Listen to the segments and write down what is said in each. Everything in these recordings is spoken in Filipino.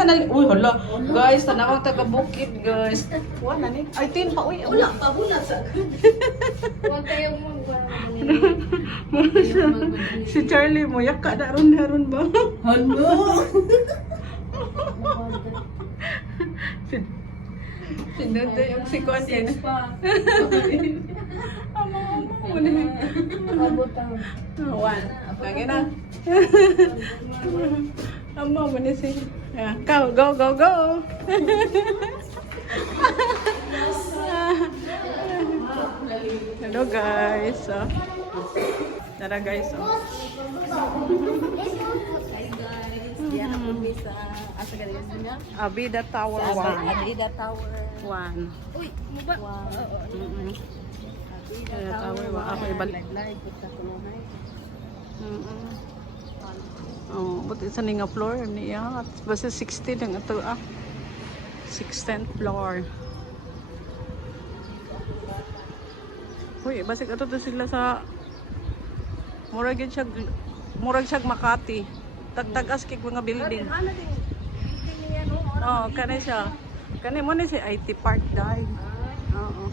asa na? Uy, hala. Guys, tanawang taga Bukid, guys. Wala ni. Ay, tin pa uy. Wala pa, wala sa huwag kayong Si Charlie mo yak ka daron ba? Hello! Si Dodo yung si Kuan Pa. Amo mo. Kabutang. One. Lagi na. Amo mo ni si. Go, go, go, go. Hello guys. Tara guys. Yan ang sa asa ganyan niya. Abida Tower 1. Adida Tower. 1. Uy, mo ba? Adida Tower 1. Ako ibalik. Live sa kulunay. Oh, but isa nga floor niya. Basta 16 ang ito 16th floor. Uy, basig ato to sila sa murag siya Makati. Tagtagas kay mga building. Oh, kanay siya. Kanay mo ni si IT Park dai. Oo.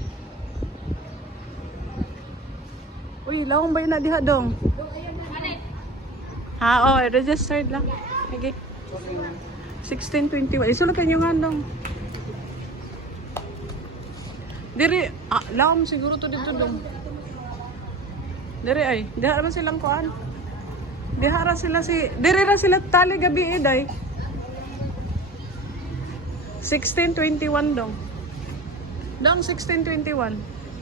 Uy, laong ba na diha dong? Ha, oh, registered lang. Okay. 1621. Isulat kanyo nga dong. Diri, laom siguro to dito dong. Diri ay, diha ra silang kuan. Diha ra sila diri ra sila tali gabi day. 1621 dong. Dong 1621.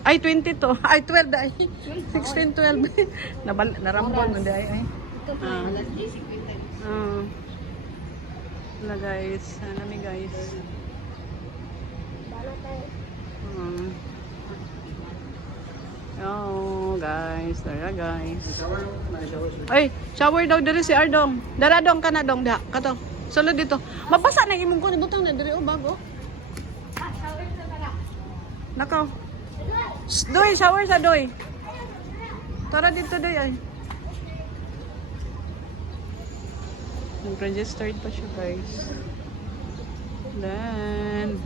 Ay 22. Ay 12 day. 1612. Narambon mo day ay. Na guys, ano ni guys. Oh guys, tara guys. Ay, shower daw diri si Ardong. Dara dong kana dong da. Kato. Sulod dito. Mabasa na imong ko butang na diri bago. Nakaw. Doy, shower sa doy. Tara dito doy ay. Registered pa siya guys. Then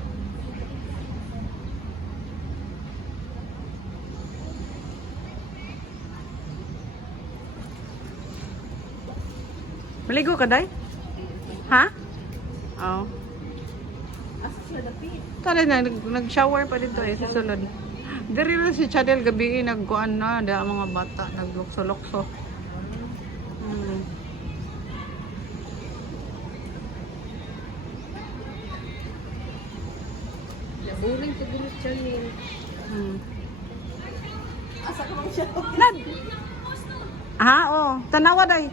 maligo ka day? Ha? Oo. Tara na, nag-shower pa dito eh, sa sulod. Dari na si Chadel gabi nagkuan na, da mga bata, naglukso-lukso. Boring to gulo Charlie. Asa ka mang siya? Ha, oh, tanawa day.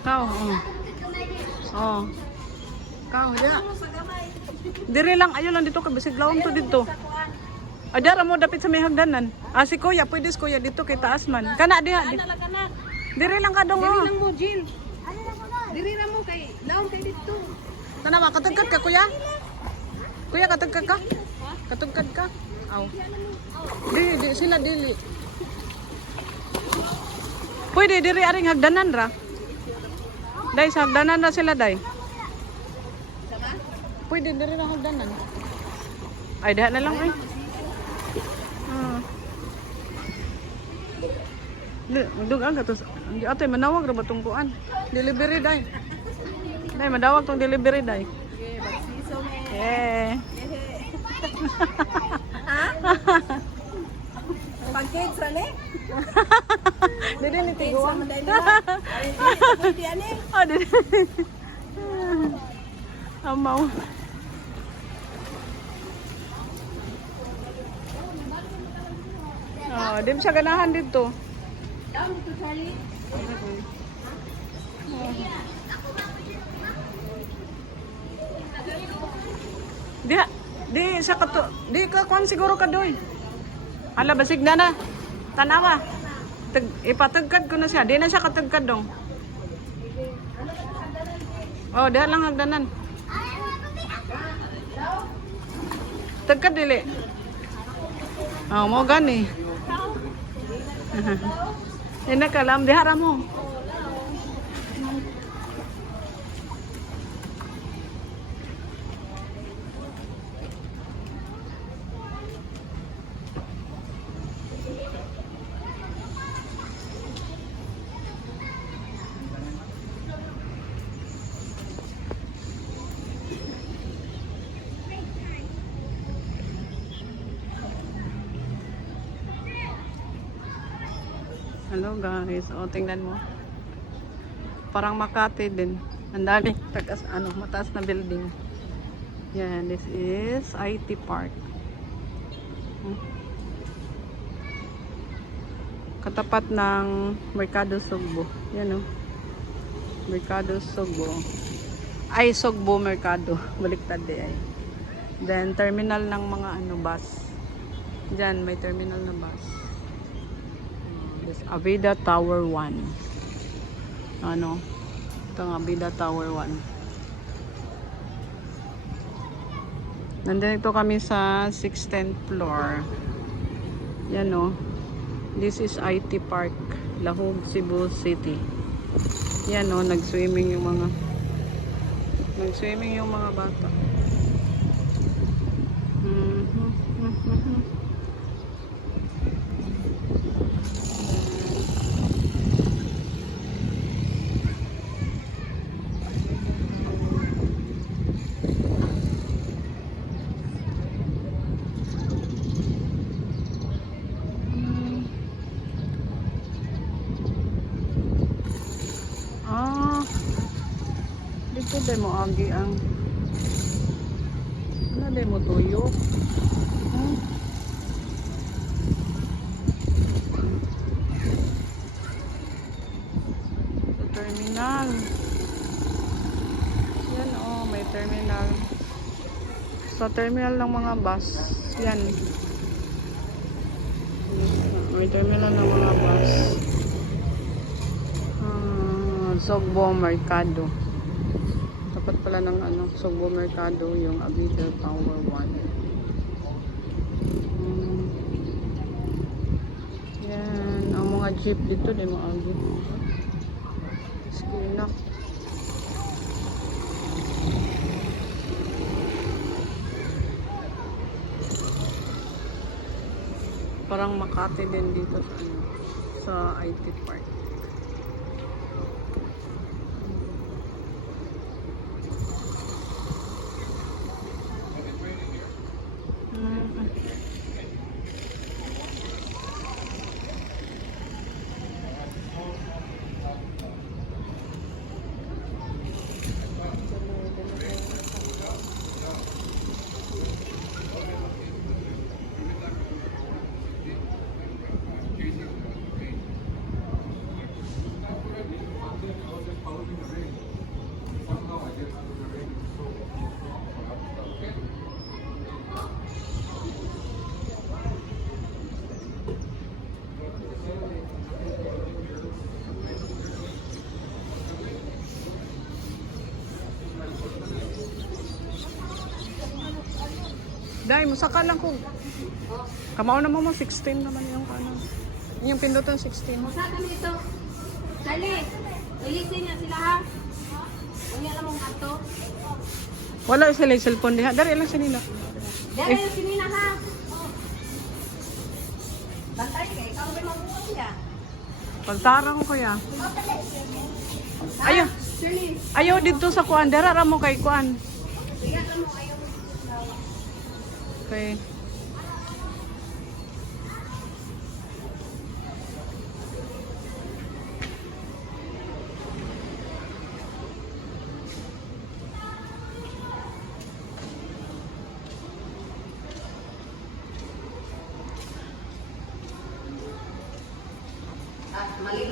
Kau, oh. Kau, ya. Dire lang, ayo lang dito ka bisig lawom to dito. Adara mo dapit sa may hagdanan. Si Kuya, pwede si Kuya dito kay taas man. Kana diha. Dire lang ka dong. Diri lang mo, Jill. Diri lang mo kay laom kay dito. Tanawa, katagkad ka Kuya? Kuya, katagkad ka? Katagkad ka? Aw. Di sila dili. Pwede diri aring hagdanan ra. Day, sa hagdanan na sila, day. Pwede, diri na hagdanan. Ay, diha na lang, ay. Magdugang ka to. Ate, manawag na ba itong kuan? Delivery, day. Day, madawag tong delivery, day. Yeah. Pag-cake sa ne? Dede ni tiguan. Pwede ani? Oh, dede. Amaw. Oh, di mo siya ganahan dito. Down dito, Charlie. Di, di siya kato, di ka kuan siguro ka doy. Hala basig na. Tanawa. Ipatagkad ko na siya. Di na siya katagkad dong. Oh, diha lang hagdanan. Tagkad dili. Oh, mo gani. Ina kalam diha ra mo. Hello guys, o tingnan mo. Parang Makati din. Ang dami, mataas na building. Yan, this is IT Park. Katapat ng Mercado Sugbo. Yan o. Mercado Sugbo. Ay, Sugbo Mercado. Baliktad di ay. Then, terminal ng mga bus. Diyan, may terminal na bus. Avida Tower 1. Ano? Ito ang Avida Tower 1. Nandito kami sa 16th floor. Yan o. This is IT Park, Lahog, Cebu City. Yan o, nag-swimming yung mga bata. Dito din mo agi ang din mo tuyo. Sa terminal. Yan oh, may terminal. Sa terminal ng mga bus. Yan. May terminal ng mga bus. Sugbo Mercado. Tapat pala ng Sugbo Mercado yung Avida Tower 1. Yan, ang mga jeep dito di mo agi. Skina. Parang Makati din dito sa IT Park. Dahil, musaka lang kung kamao naman mo, 16 naman yung kanan. Yung pindutan 16. Musaka kami ito. Charlie, ulisin niya sila ha. Huwag niya namang ato. Wala sila yung cellphone diha. Dari lang sinila. Dere yung sinina ha. Bantay ka, ikaw may mabuhay siya. Pagtarang ko kuya. Ayaw. Charlie, Ayaw dito sa kuan. Dara ra mo kay kuan. bigat lang mo ayaw. Okay. Mali